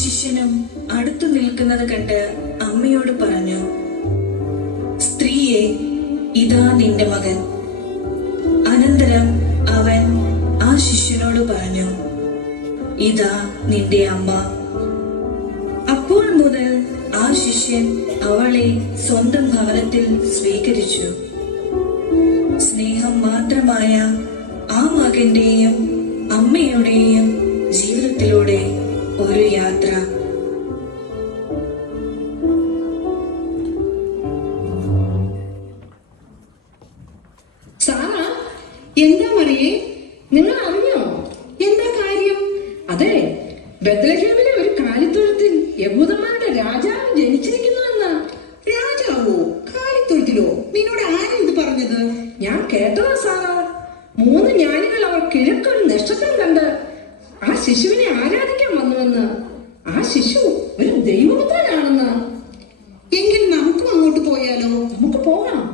ശിഷ്യനും അടുത്തു നിൽക്കുന്നത് കണ്ട് അമ്മയോട് പറഞ്ഞു, സ്ത്രീയെ, ഇതാ നിന്റെ മകൻ. അനന്തരം അവൻ ആ ശിഷ്യനോട് പറഞ്ഞു, ഇതാ നിന്റെ അമ്മ. അപ്പോൾ മുതൽ ആ ശിഷ്യൻ അവളെ സ്വന്തം ഭവനത്തിൽ സ്വീകരിച്ചു. സ്നേഹം മാത്രമായ ആ മകന്റെയും അമ്മയുടെയും ജീവിതത്തിലൂടെ ഒരു യാത്ര. സാറാ, എന്താ മറിയേ, നിങ്ങൾ അറിഞ്ഞോ? എന്താ കാര്യം? അതെ, ബത്ലഹേമിലെ ഒരു കാലിത്തൊഴുത്തിൽ യഹൂദന്മാരുടെ രാജാവ് ജനിച്ചിരിക്കുന്നുവെന്ന്. രാജാവോ? കാലിത്തൊഴുത്തിലോ? നിന്നോട് ആരും ഇത് പറഞ്ഞത്? ഞാൻ കേട്ടതാ സാറാ. 3 ജ്ഞാനികൾ അവർ കിഴക്കൊരു നക്ഷത്രം കണ്ട് ആ ശിശുവിനെ ആരാധിക്കാൻ വന്നുവെന്ന്. ആ ശിശു ഒരു ദൈവപുത്രനാണെന്ന്. എങ്കിൽ നമുക്കും അങ്ങോട്ട് പോയാലോ? നമുക്ക് പോകാം.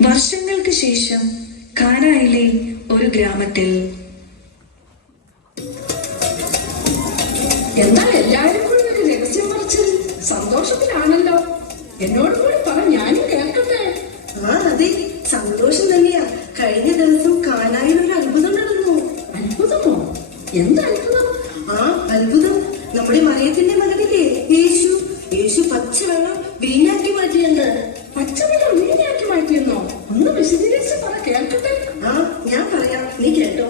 വർഷങ്ങൾക്ക് ശേഷം കാനായിലെ ഒരു ഗ്രാമത്തിൽ. എന്നാൽ എല്ലാവരും കൂടി ഒരു രഹസ്യം പറിച്ച് സന്തോഷത്തിലാണല്ലോ. എന്നോട് കൂടി പറ, ഞാനും കേൾക്കട്ടെ. അതെ, സന്തോഷം തന്നെയാ. കഴിഞ്ഞ ദിവസം കാനായിൽ ഒരു അത്ഭുതം നടന്നു. അത്ഭുതമോ? എന്ത് അത്ഭുതം? അത്ഭുതം നമ്മുടെ മറിയത്തിന്റെ മകനില്ലേ, യേശു പച്ചവെള്ളം വീഞ്ഞാക്കി മാറ്റിയെന്ന്. പച്ചവെള്ളം വീഞ്ഞാക്കി മാറ്റിയെന്നോ? ഒന്ന് വിശദീകരിച്ച് പറ, കേൾക്കട്ടെ. ഞാൻ പറയാം, നീ കേട്ടോ.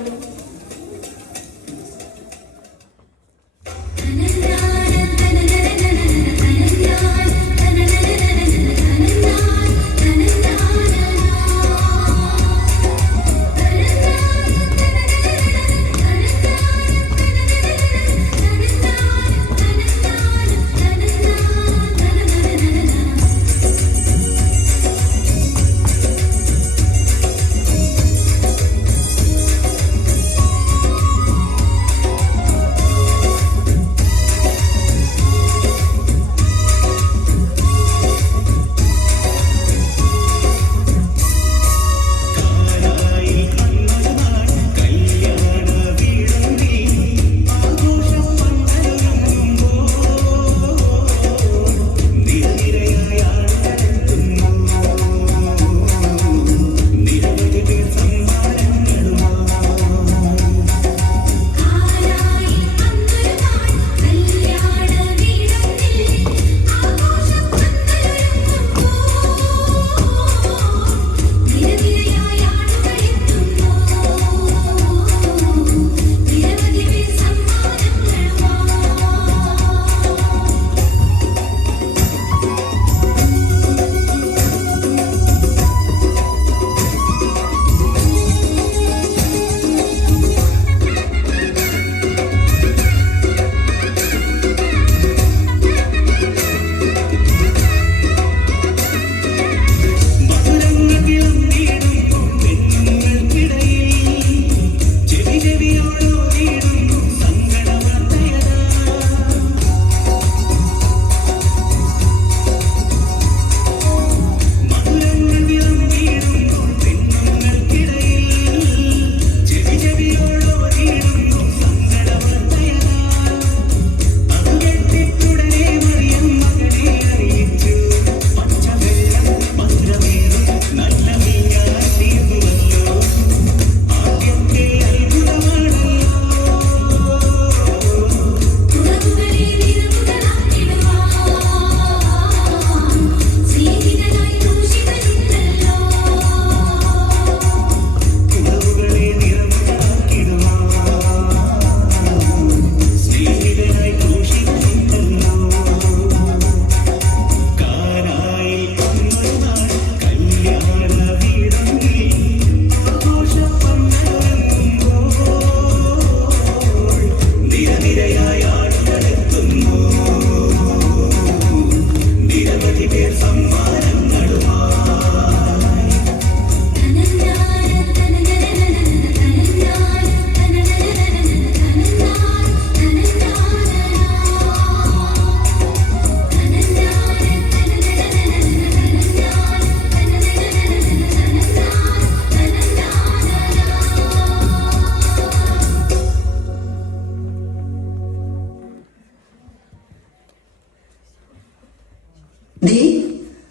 ദേ,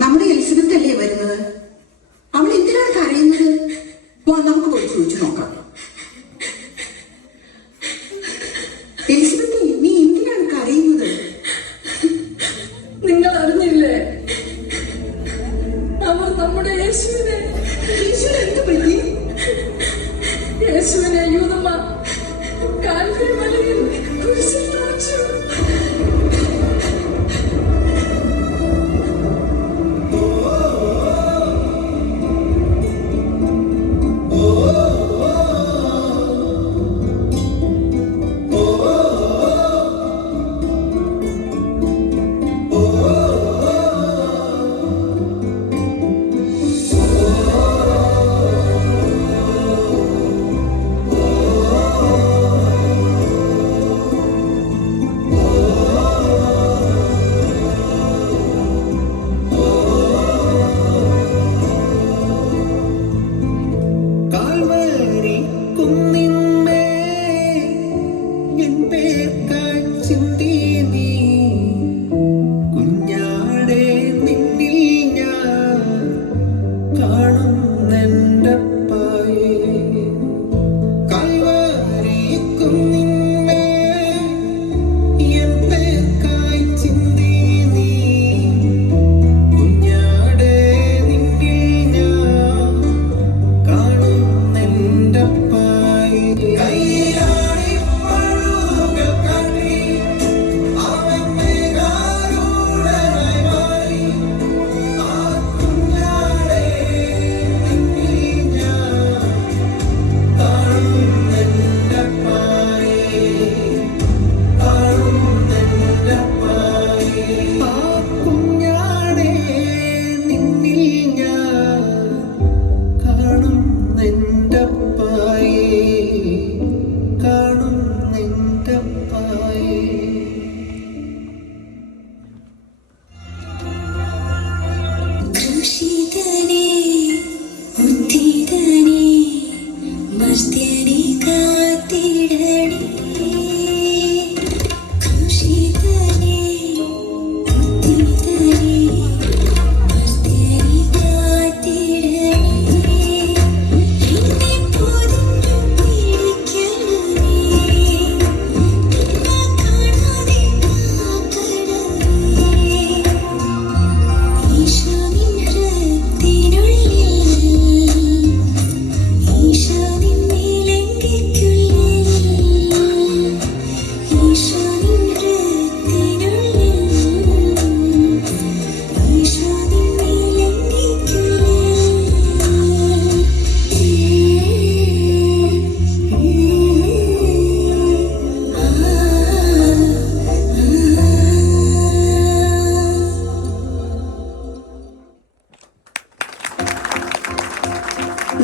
നമ്മുടെ എലിസബത്ത് അല്ലേ വരുന്നത്? അവൾ എന്തിനാണ് കരയുന്നത്? വാ, നമുക്ക് പോയി ചോദിച്ചു നോക്കാം. എലിസബത്തെ, നീ എന്തിനാണ് കരയുന്നത്? നിങ്ങൾ അറിഞ്ഞില്ലേ, അവർ നമ്മുടെ യേശുവിനെ എന്ത് പറ്റി? യേശുവിനെ യൂദന്മാർ കാൽവരി മലയിൽ കുരിശിൽ തറച്ചു.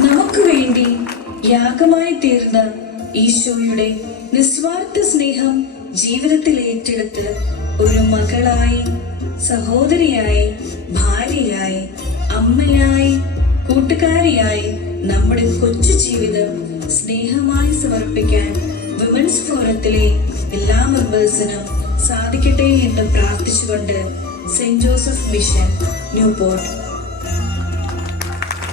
നമുക്ക് വേണ്ടി യാഗമായി തീർന്ന ഈശോയുടെ നിസ്വാർത്ഥ സ്നേഹം ജീവിതത്തിൽ ഏറ്റെടുത്ത് ഒരു മകളായി, സഹോദരിയായി, ഭാര്യയായി, അമ്മയായി, കൂട്ടുകാരിയായി നമ്മുടെ കൊച്ചു ജീവിതം സ്നേഹമായി സമർപ്പിക്കാൻ വിമൻസ് ഫോറത്തിലെ എല്ലാ മെമ്പേഴ്സിനും സാധിക്കട്ടെ എന്ന് പ്രാർത്ഥിച്ചുകൊണ്ട് സെന്റ് ജോസഫ് മിഷൻ ന്യൂപോർട്ട്